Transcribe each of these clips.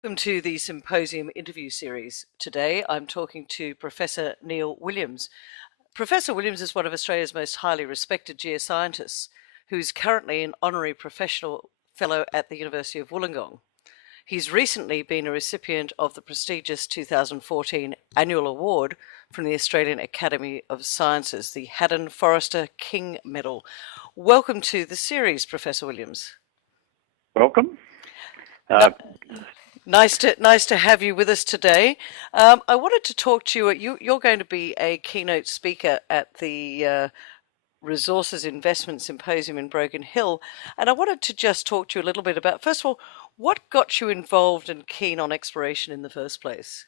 Welcome to the Symposium interview series. Today I'm talking to Professor Neil Williams. Professor Williams is one of Australia's most highly respected geoscientists who's currently an honorary professional fellow at the University of Wollongong. He's recently been a recipient of the prestigious 2014 annual award from the Australian Academy of Sciences, the Haddon Forrester King Medal. Welcome to the series, Professor Williams. Welcome. Nice to have you with us today. I wanted to talk to you. You're going to be a keynote speaker at the Resources Investment Symposium in Broken Hill, and I wanted to just talk to you a little bit about, first of all, what got you involved and keen on exploration in the first place?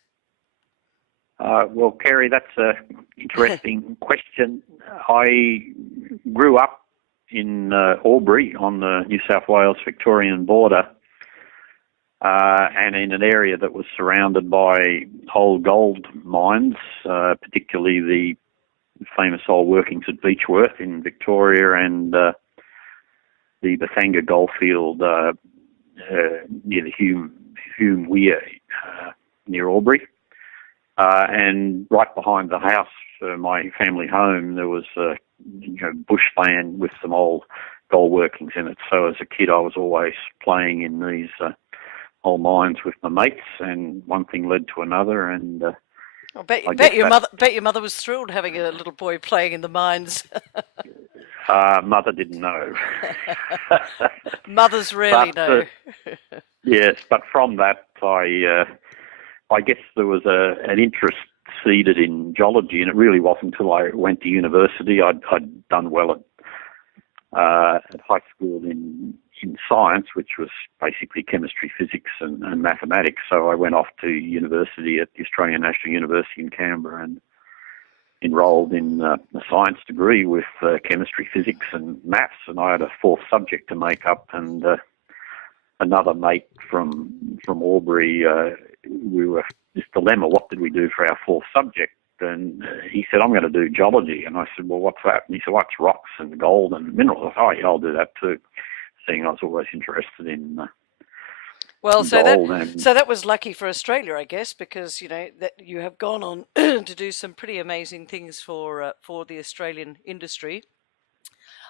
Well, Kerry, that's an interesting question. I grew up in Albury on the New South Wales-Victorian border, and in an area that was surrounded by old gold mines, particularly the famous old workings at Beechworth in Victoria and the Bethanga goldfield near the Hume Weir near Albury. And right behind the house, my family home, there was bushland with some old gold workings in it. So as a kid, I was always playing in these old mines with my mates, and one thing led to another. And I bet your mother was thrilled having a little boy playing in the mines. Mother didn't know. Mothers rarely know. Yes, but from that, I guess there was an interest seeded in geology, and it really wasn't until I went to university. I'd done well at high school in science, which was basically chemistry, physics and mathematics. So I went off to university at the Australian National University in Canberra and enrolled in a science degree with chemistry, physics and maths. And I had a fourth subject to make up, and another mate from Albury, we were this dilemma: what did we do for our fourth subject? And he said, I'm going to do geology. And I said, well, what's that? And he said, what's rocks and gold and minerals? I said, oh, yeah, I'll do that too. Seeing I was always interested in well, so gold. That was lucky for Australia, I guess, because that you have gone on to do some pretty amazing things for the Australian industry.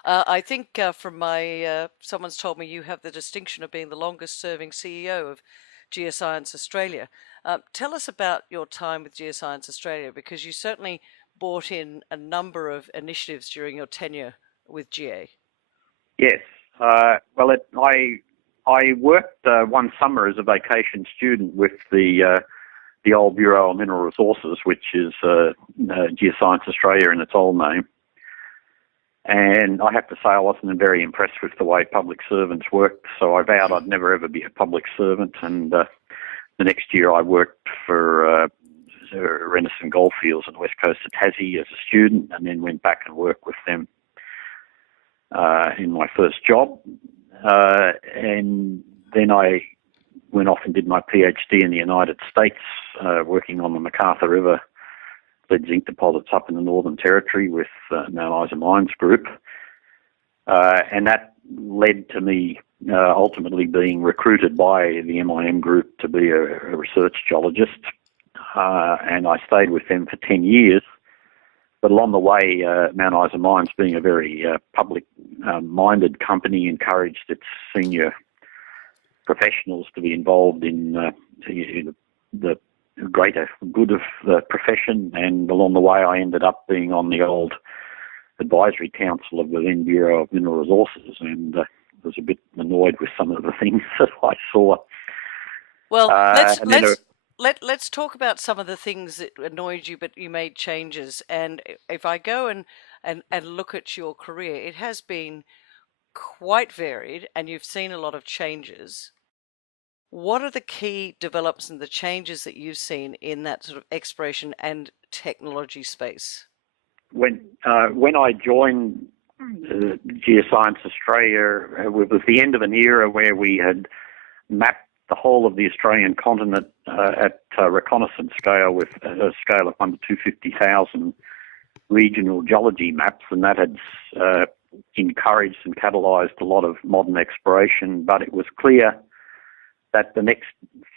I think from my someone's told me you have the distinction of being the longest-serving CEO of Geoscience Australia. Tell us about your time with Geoscience Australia, because you certainly brought in a number of initiatives during your tenure with GA. Yes. Well, I worked one summer as a vacation student with the old Bureau of Mineral Resources, which is Geoscience Australia in its old name. And I have to say I wasn't very impressed with the way public servants worked, so I vowed I'd never ever be a public servant. And the next year I worked for Renison Goldfields on the west coast of Tassie as a student, and then went back and worked with them in my first job. And then I went off and did my PhD in the United States, working on the McArthur River lead zinc deposits up in the Northern Territory with Mount Isa Mines Group. And that led to me ultimately being recruited by the MIM Group to be a research geologist. And I stayed with them for 10 years. But along the way, Mount Isa Mines, being a very public-minded company, encouraged its senior professionals to be involved in the greater good of the profession. And along the way, I ended up being on the old advisory council of the then Bureau of Mineral Resources, and was a bit annoyed with some of the things that I saw. Well, let's talk about some of the things that annoyed you, but you made changes. And if I go and look at your career, it has been quite varied, and you've seen a lot of changes. What are the key developments and the changes that you've seen in that sort of exploration and technology space? When I joined Geoscience Australia, it was the end of an era where we had mapped the whole of the Australian continent at reconnaissance scale, with a scale of 1 to 250,000 regional geology maps, and that had encouraged and catalysed a lot of modern exploration. But it was clear that the next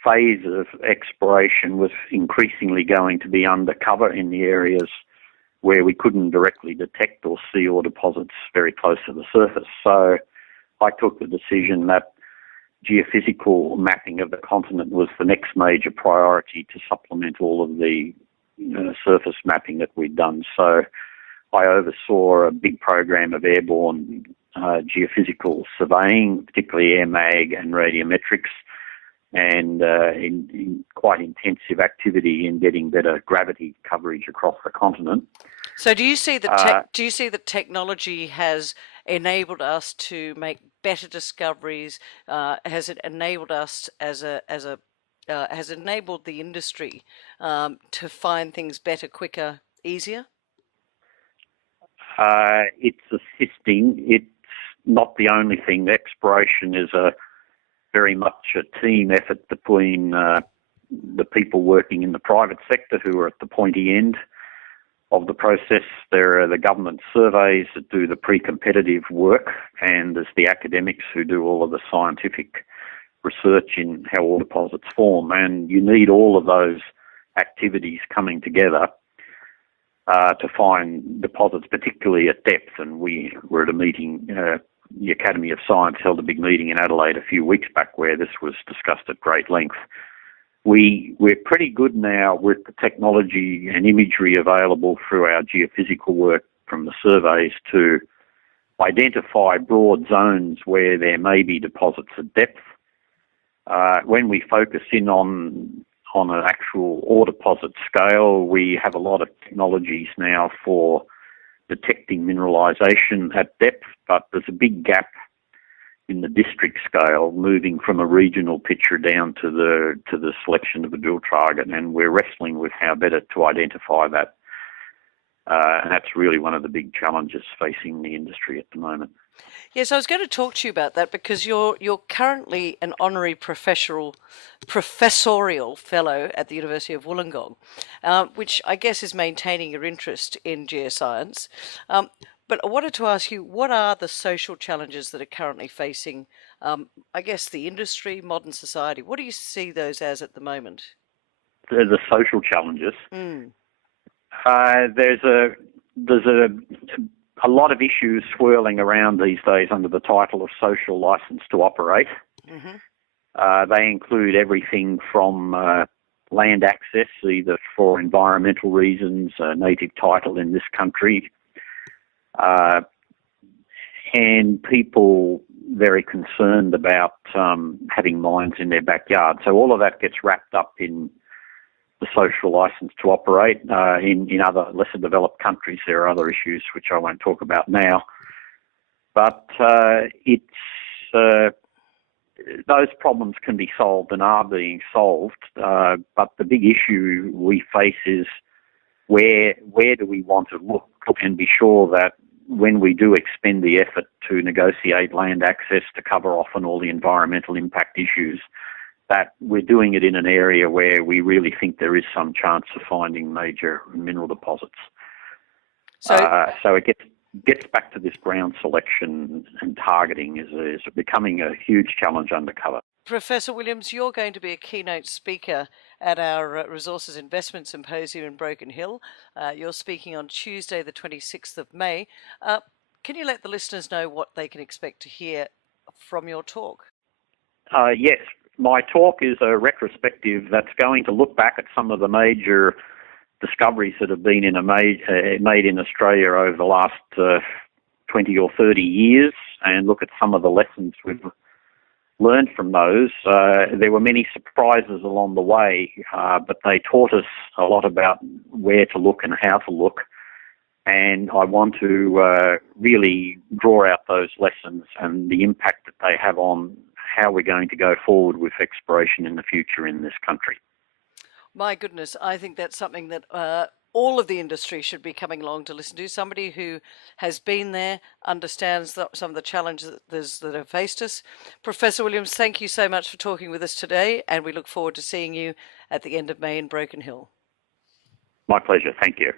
phase of exploration was increasingly going to be undercover in the areas where we couldn't directly detect or see ore deposits very close to the surface. So I took the decision that geophysical mapping of the continent was the next major priority to supplement all of the surface mapping that we'd done. So I oversaw a big program of airborne geophysical surveying, particularly air mag and radiometrics, and in quite intensive activity in getting better gravity coverage across the continent. So do you see that technology has enabled us to make better discoveries? Has it enabled us has enabled the industry to find things better, quicker, easier? It's assisting. It's not the only thing. Exploration is very much a team effort between the people working in the private sector who are at the pointy end of the process. There are the government surveys that do the pre-competitive work, and there's the academics who do all of the scientific research in how ore deposits form. And you need all of those activities coming together to find deposits, particularly at depth. And we were at a meeting, the Academy of Science held a big meeting in Adelaide a few weeks back where this was discussed at great length. We're pretty good now with the technology and imagery available through our geophysical work from the surveys to identify broad zones where there may be deposits at depth. When we focus in on an actual ore deposit scale, we have a lot of technologies now for detecting mineralisation at depth, but there's a big gap in the district scale, moving from a regional picture down to the selection of a drill target, and we're wrestling with how better to identify that. And that's really one of the big challenges facing the industry at the moment. Yes, I was going to talk to you about that because you're currently an honorary professorial fellow at the University of Wollongong, which I guess is maintaining your interest in geoscience. But I wanted to ask you, what are the social challenges that are currently facing, I guess, the industry, modern society? What do you see those as at the moment? The social challenges. Mm. There's a lot of issues swirling around these days under the title of social license to operate. Mm-hmm. They include everything from land access, either for environmental reasons, native title in this country, and people very concerned about having mines in their backyard. So all of that gets wrapped up in the social license to operate. In other lesser developed countries, there are other issues which I won't talk about now. But those problems can be solved and are being solved. But the big issue we face is where do we want to look and be sure that when we do expend the effort to negotiate land access to cover off on all the environmental impact issues, that we're doing it in an area where we really think there is some chance of finding major mineral deposits. So it gets back to this ground selection and targeting is becoming a huge challenge undercover. Professor Williams, you're going to be a keynote speaker at our Resources Investment Symposium in Broken Hill. You're speaking on Tuesday, the 26th of May. Can you let the listeners know what they can expect to hear from your talk? Yes. My talk is a retrospective that's going to look back at some of the major discoveries that have been made in Australia over the last 20 or 30 years and look at some of the lessons we've learned from those. There were many surprises along the way, but they taught us a lot about where to look and how to look. And I want to really draw out those lessons and the impact that they have on how we're going to go forward with exploration in the future in this country. My goodness, I think that's something that all of the industry should be coming along to listen to. Somebody who has been there, understands some of the challenges that have faced us. Professor Williams, thank you so much for talking with us today, and we look forward to seeing you at the end of May in Broken Hill. My pleasure. Thank you.